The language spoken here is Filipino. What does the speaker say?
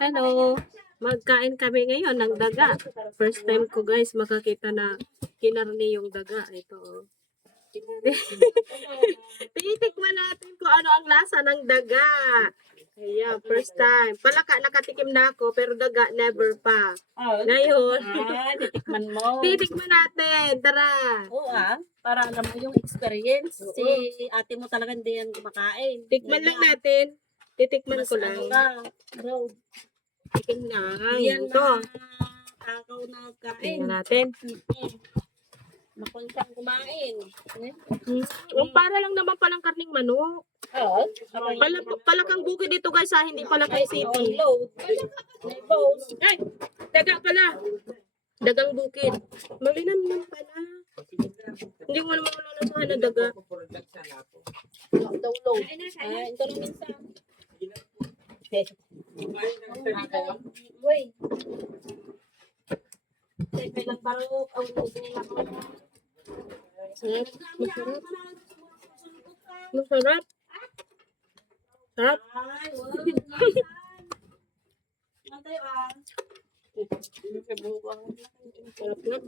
Hello. Magkain kami ngayon ng daga. First time ko guys makakita na kinarni yung daga. Ito. Oh. Titikman natin kung ano ang lasa ng daga. Kaya first time. Palaka nakatikim na ako pero daga never pa. Ngayon. Titikman mo. Titikman natin. Tara. Oo para alam mo yung experience. Si ate mo talaga hindi yan kumakain. Tikman lang natin. Titikman ko lang. Road. Tikim na. Yan Ito. takaw na kain. Tingnan natin. Makunsang kumain. Para lang naman palang karning manok. Oo. Palakang bukid dito guys ha, hindi palakang city. Load. Ay, daga pala. Dagang bukid. Malinam pala. Hindi mo naman malalasahan na daga. Daw load. Ay, ito lang minsan. Uy. Teka lang parang ang load nila. Masarap. Masarap. Sarap. Ay, wala. Matay Sarap na.